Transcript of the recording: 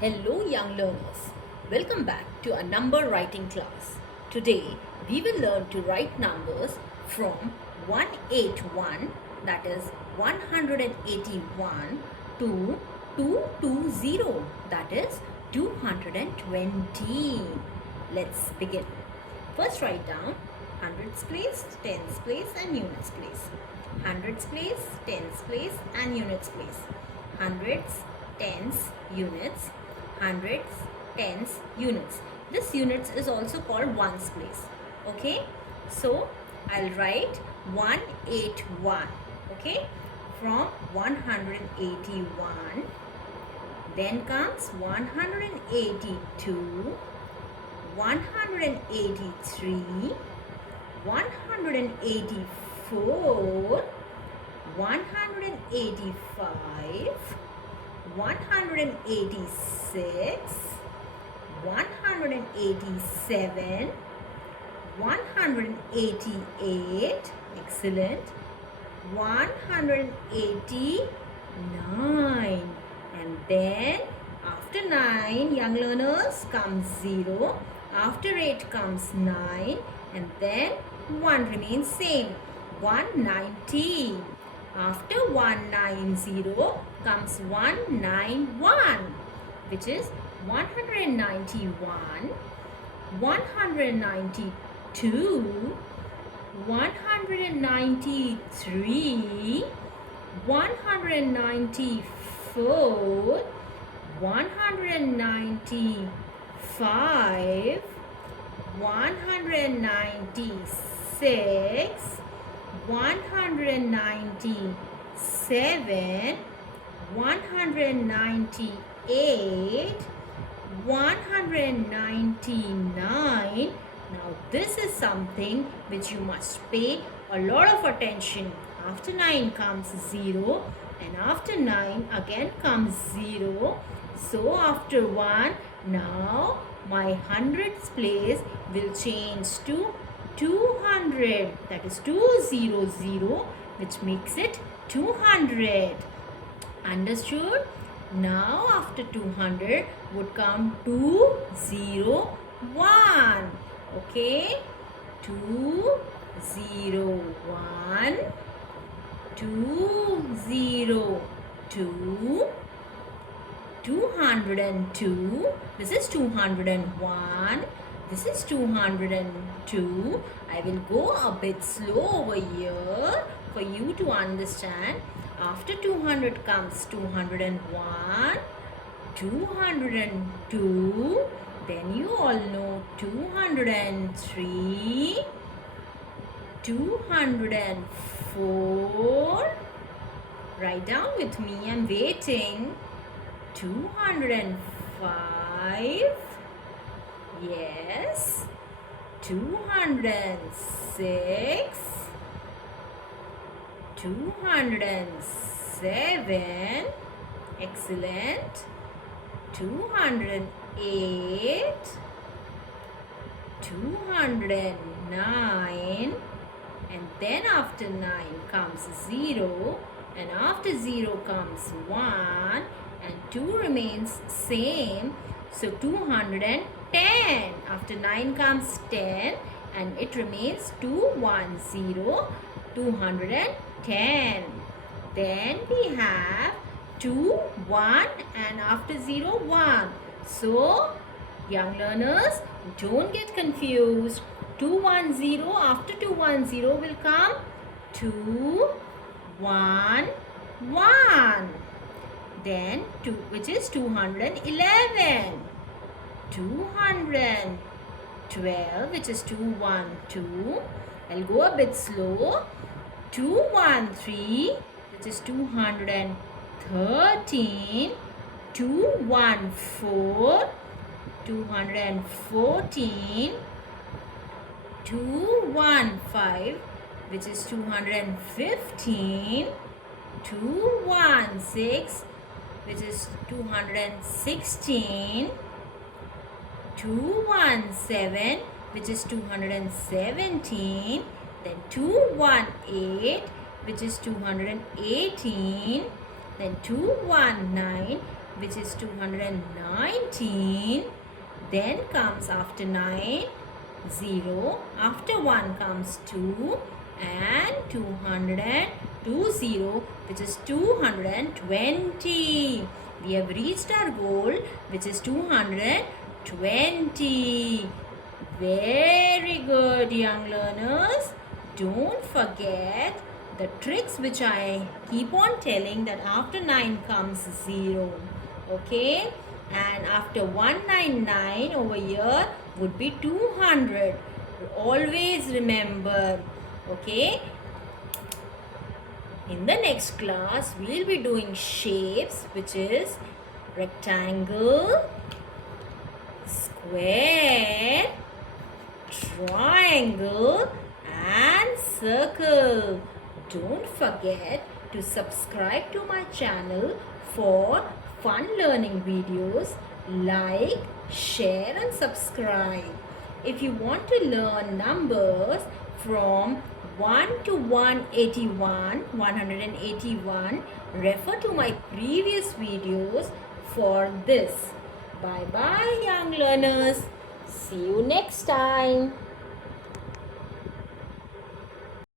Hello young learners, welcome back to a number writing class. Today we will learn to write numbers from 181, that is 181, to 220, that is 220. Let's begin. First write down hundreds place, tens place and units place. Hundreds place, tens place and units place. Hundreds, tens, units. Hundreds, tens, units. This units is also called ones place. Okay, so I'll write 181. Okay, from 181. Then comes 182, 183, 184, 185, 186, 187, 188, excellent, 189, and then after 9, young learners, comes 0, after 8 comes 9, and then 1 remains same, 190. After 190 comes 191, which is 191, 192, 193, 194, 195, 196, 197, 198, 199. Now this is something which you must pay a lot of attention. After 9 comes 0 and after 9 again comes 0. So after 1, now my hundreds place will change to 200, that is 200, which makes it 200. Understood? Now after 200 would come 201. Okay, 201, 202, 202. This is 201. This is 202. I will go a bit slow over here for you to understand. After 200 comes 201, 202. Then you all know 203, 204. Write down with me, I'm waiting. 205. Yes. 206. 207. Excellent. 208. 209. And then after 9 comes 0. And after 0 comes 1. And 2 remains same. So 210. After 9 comes 10. And it remains 210. 210. Then we have 2, 1 and after 0, 1. So, young learners, don't get confused. 210, after 210 will come 2, 1, 1. Then 2, which is 211. 212, which is 212. I'll go a bit slow. 213, which is 213. 214, 214. 215, which is 215. 216, which is 216. 217, which is 217. Then 218, which is 218. then 219, which is 219. Then comes after 9, 0. After 1 comes 2 and 220, which is 220. We have reached our goal, which is 220. Very good, young learners. Don't forget the tricks which I keep on telling, that after 9 comes 0. Okay? And after 199 over here would be 200. Always remember. Okay? In the next class, we'll be doing shapes, which is rectangle, square, triangle and circle. Don't forget to subscribe to my channel for fun learning videos. Like, share and subscribe. If you want to learn numbers from 1 to 181, refer to my previous videos for this. Bye bye, young learners. See you next time.